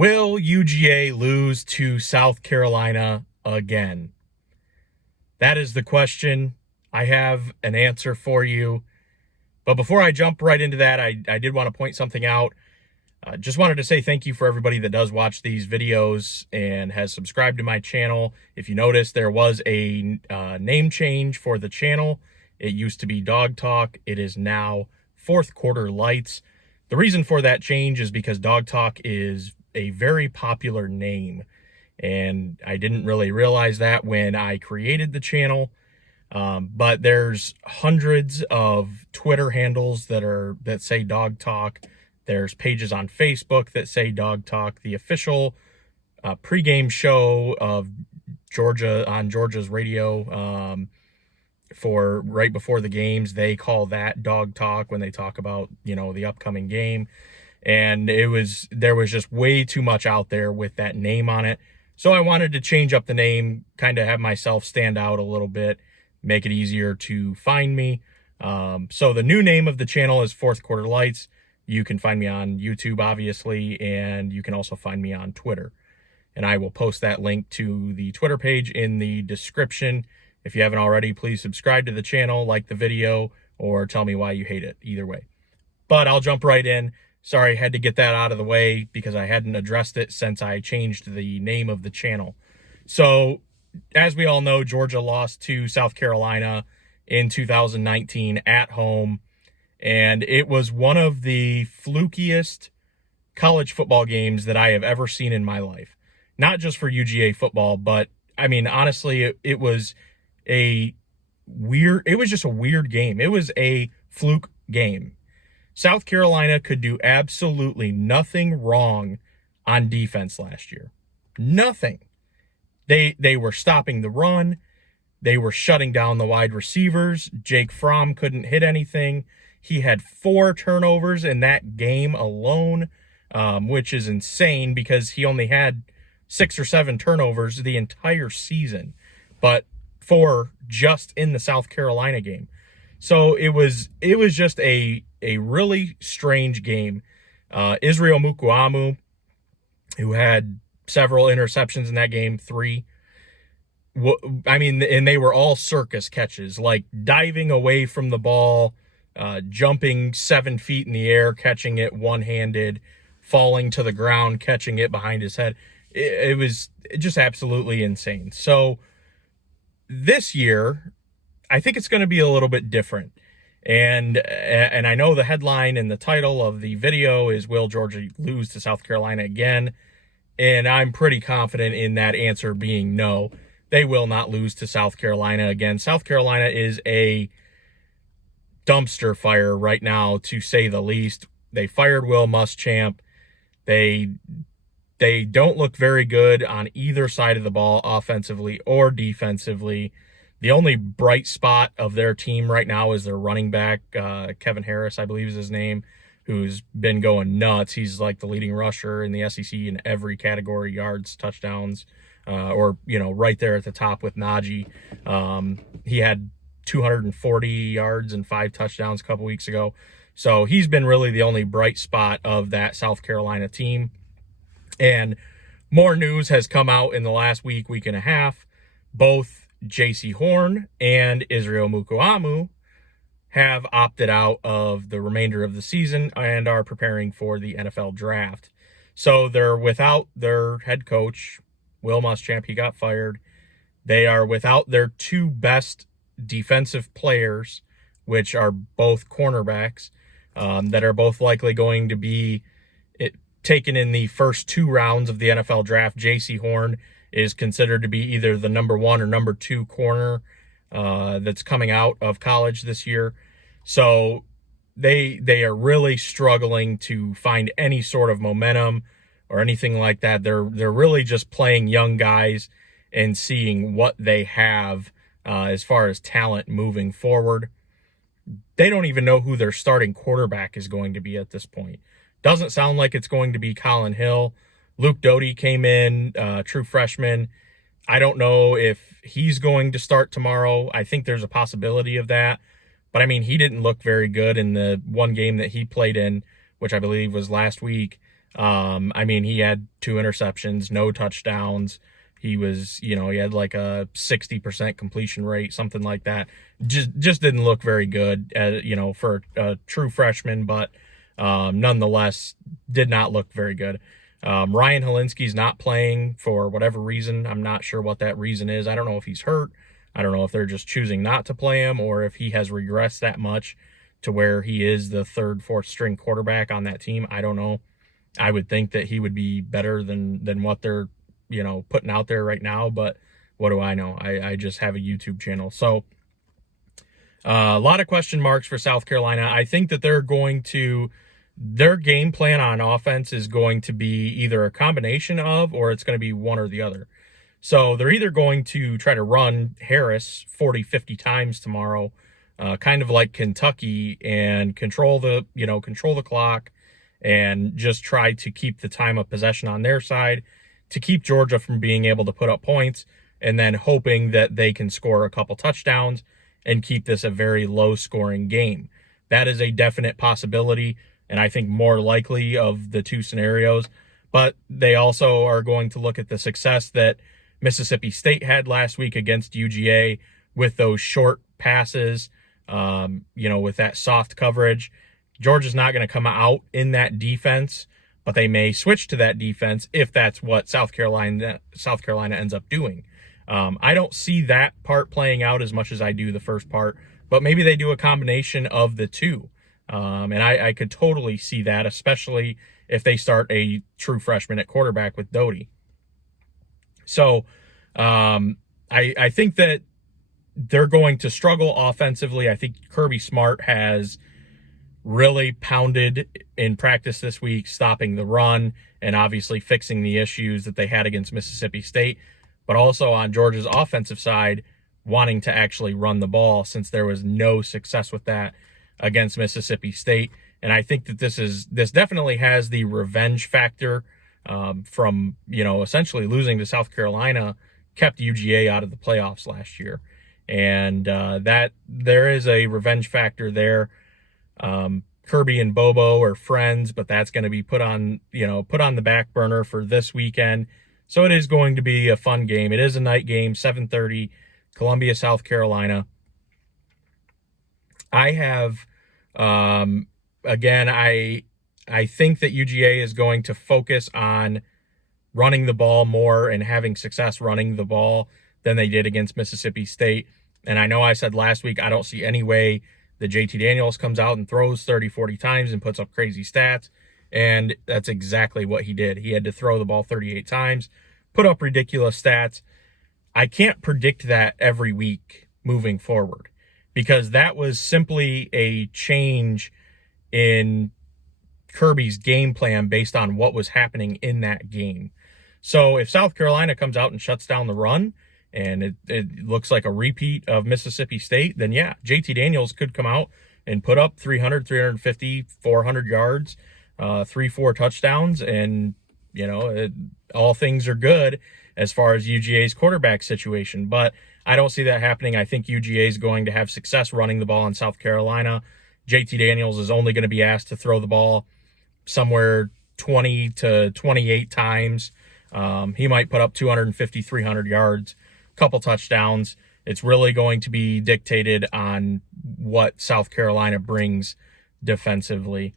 Will UGA lose to South Carolina again? That is the question. I have an answer for you. But before I jump right into that, I did want to point something out. Just wanted to say thank you for everybody that does watch these videos and has subscribed to my channel. If you notice, there was a name change for the channel. It used to be Dog Talk. It is now Fourth Quarter Lights. The reason for that change is because Dog Talk is a very popular name, and I didn't really realize that when I created the channel. But there's hundreds of Twitter handles that say Dog Talk. There's pages on Facebook that say Dog Talk. The official pregame show of Georgia's radio for right before the games, they call that Dog Talk when they talk about, the upcoming game. And there was just way too much out there with that name on it. So I wanted to change up the name, kind of have myself stand out a little bit, make it easier to find me. So the new name of the channel is Fourth Quarter Lights. You can find me on YouTube, obviously, and you can also find me on Twitter. And I will post that link to the Twitter page in the description. If you haven't already, please subscribe to the channel, like the video, or tell me why you hate it. Either way. But I'll jump right in. Sorry, had to get that out of the way because I hadn't addressed it since I changed the name of the channel. So, as we all know, Georgia lost to South Carolina in 2019 at home. And it was one of the flukiest college football games that I have ever seen in my life. Not just for UGA football, but, I mean, honestly, it was just a weird game. It was a fluke game. South Carolina could do absolutely nothing wrong on defense last year. Nothing. They were stopping the run. They were shutting down the wide receivers. Jake Fromm couldn't hit anything. He had 4 turnovers in that game alone, which is insane because he only had 6 or 7 turnovers the entire season, but 4 just in the South Carolina game. So it was just a really strange game. Israel Mukuamu, who had several interceptions in that game, 3. I mean, and they were all circus catches, like diving away from the ball, jumping 7 feet in the air, catching it one-handed, falling to the ground, catching it behind his head. It was just absolutely insane. So this year, I think it's going to be a little bit different. And I know the headline and the title of the video is, Will Georgia lose to South Carolina again? And I'm pretty confident in that answer being no. They will not lose to South Carolina again. South Carolina is a dumpster fire right now, to say the least. They fired Will Muschamp. They don't look very good on either side of the ball, offensively or defensively. The only bright spot of their team right now is their running back, Kevin Harris, I believe is his name, who's been going nuts. He's like the leading rusher in the SEC in every category, yards, touchdowns, or, right there at the top with Najee. He had 240 yards and 5 touchdowns a couple weeks ago. So he's been really the only bright spot of that South Carolina team. And more news has come out in the last week and a half. Both J.C. Horn and Israel Mukuamu have opted out of the remainder of the season and are preparing for the NFL draft. So they're without their head coach, Will Muschamp. He got fired. They are without their 2 best defensive players, which are both cornerbacks, that are both likely going to be taken in the first 2 rounds of the NFL draft. J.C. Horn is considered to be either the number 1 or number 2 corner that's coming out of college this year. So they are really struggling to find any sort of momentum or anything like that. They're really just playing young guys and seeing what they have as far as talent moving forward. They don't even know who their starting quarterback is going to be at this point. Doesn't sound like it's going to be Colin Hill. Luke Doty came in, true freshman. I don't know if he's going to start tomorrow. I think there's a possibility of that. But, I mean, he didn't look very good in the one game that he played in, which I believe was last week. I mean, he had 2 interceptions, no touchdowns. He was, he had like a 60% completion rate, something like that. Just didn't look very good, for a true freshman, but nonetheless, did not look very good. Ryan Helinski's not playing for whatever reason. I'm not sure what that reason is. I don't know if he's hurt. I don't know if they're just choosing not to play him or if he has regressed that much to where he is the third, fourth string quarterback on that team. I don't know. I would think that he would be better than what they're, putting out there right now. But what do I know? I just have a YouTube channel. So a lot of question marks for South Carolina. I think that their game plan on offense is going to be either a combination of, or it's going to be one or the other. So they're either going to try to run Harris 40, 50 times tomorrow, kind of like Kentucky, and control the clock and just try to keep the time of possession on their side to keep Georgia from being able to put up points, and then hoping that they can score a couple touchdowns and keep this a very low-scoring game. That is a definite possibility, and I think more likely of the two scenarios. But they also are going to look at the success that Mississippi State had last week against UGA with those short passes, with that soft coverage. Georgia's not going to come out in that defense, but they may switch to that defense if that's what South Carolina ends up doing. I don't see that part playing out as much as I do the first part, but maybe they do a combination of the two. And I could totally see that, especially if they start a true freshman at quarterback with Doty. So I think that they're going to struggle offensively. I think Kirby Smart has really pounded in practice this week, stopping the run and obviously fixing the issues that they had against Mississippi State, but also on Georgia's offensive side, wanting to actually run the ball, since there was no success with that against Mississippi State. And I think that this definitely has the revenge factor from, essentially losing to South Carolina, kept UGA out of the playoffs last year. And that there is a revenge factor there. Kirby and Bobo are friends, but that's going to be put on the back burner for this weekend. So it is going to be a fun game. It is a night game, 7:30, Columbia, South Carolina. I have, again, I think that UGA is going to focus on running the ball more and having success running the ball than they did against Mississippi State. And I know I said last week, I don't see any way that JT Daniels comes out and throws 30, 40 times and puts up crazy stats. And that's exactly what he did. He had to throw the ball 38 times, put up ridiculous stats. I can't predict that every week moving forward, because that was simply a change in Kirby's game plan based on what was happening in that game. So if South Carolina comes out and shuts down the run, and it looks like a repeat of Mississippi State, then yeah, JT Daniels could come out and put up 300, 350, 400 yards, 3-4 touchdowns, and, all things are good as far as UGA's quarterback situation. But I don't see that happening. I think UGA is going to have success running the ball in South Carolina. JT Daniels is only going to be asked to throw the ball somewhere 20 to 28 times. He might put up 250, 300 yards, couple touchdowns. It's really going to be dictated on what South Carolina brings defensively.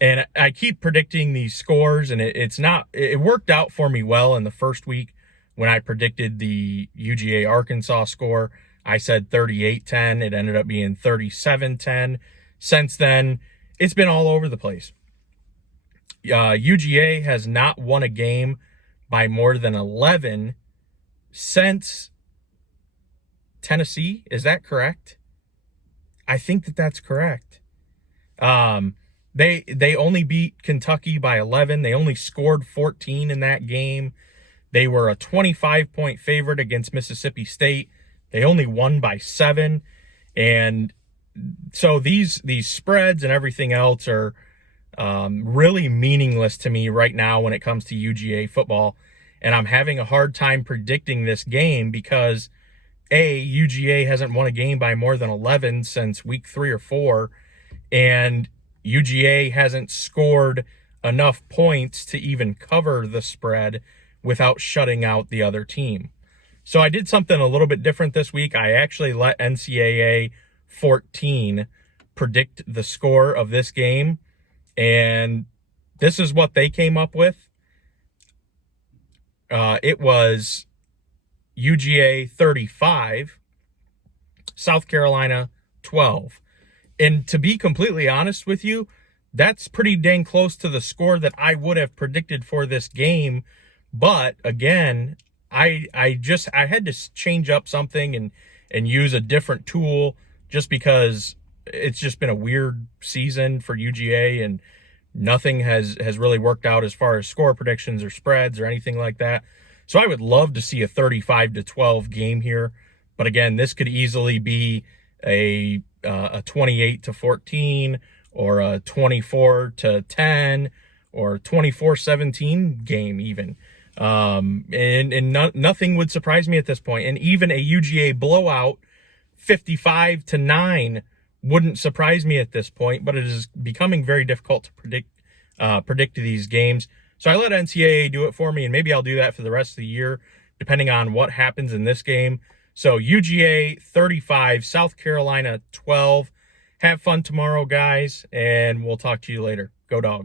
And I keep predicting these scores, and it worked out for me well in the first week when I predicted the UGA Arkansas score. I said 38-10. It ended up being 37-10. Since then, it's been all over the place. UGA has not won a game by more than 11 since Tennessee. Is that correct? I think that that's correct. They only beat Kentucky by 11. They only scored 14 in that game. They were a 25-point favorite against Mississippi State. They only won by 7. And so these spreads and everything else are really meaningless to me right now when it comes to UGA football. And I'm having a hard time predicting this game because, A, UGA hasn't won a game by more than 11 since week 3 or 4, and UGA hasn't scored enough points to even cover the spread without shutting out the other team. So I did something a little bit different this week. I actually let NCAA 14 predict the score of this game, and this is what they came up with. It was UGA 35, South Carolina 12. And to be completely honest with you, that's pretty dang close to the score that I would have predicted for this game. But again, I had to change up something and use a different tool just because it's just been a weird season for UGA and nothing has really worked out as far as score predictions or spreads or anything like that. So I would love to see a 35-12 game here. But again, this could easily be a 28-14 or a 24-10 or 24-17 game even. Nothing would surprise me at this point. And even a UGA blowout, 55-9, wouldn't surprise me at this point. But it is becoming very difficult to predict these games. So I let NCAA do it for me, and maybe I'll do that for the rest of the year, depending on what happens in this game. So UGA 35, South Carolina 12. Have fun tomorrow, guys, and we'll talk to you later. Go Dogs.